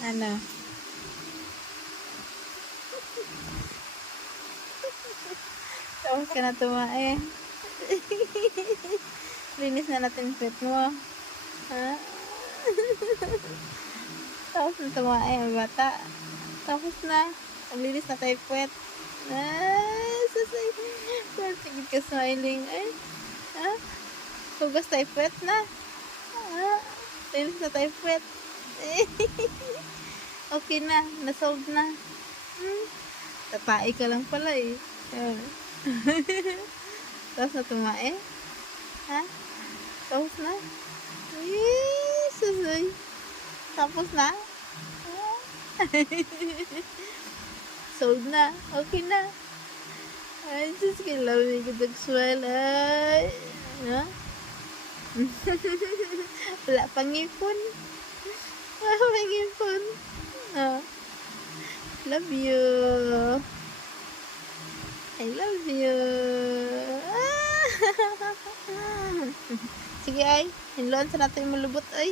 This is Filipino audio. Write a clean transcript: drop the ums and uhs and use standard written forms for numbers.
Ano? Tapos ka na tumae. Linis na natin pet mo. Ha? Tapos na tumae ang bata. Tapos na. Ang linis na tayo pet. Sasay. Sige ka smiling. Ay. Ha? Hugas tayo pet na. Ha? Linis na tayo pet. Okay na. Nasolve na. Tapai ka lang pala eh. Tapos na tumae. Ha? Tapos na? Susay. Tapos na? Sold na. Okay na. Ay, sus, kailangan ko nag-swell. Ay. Ha? Wala pang ipon. Wala pang ipon. Love you. I love you. Sige ay, hinloan sa natin yung malubot ay.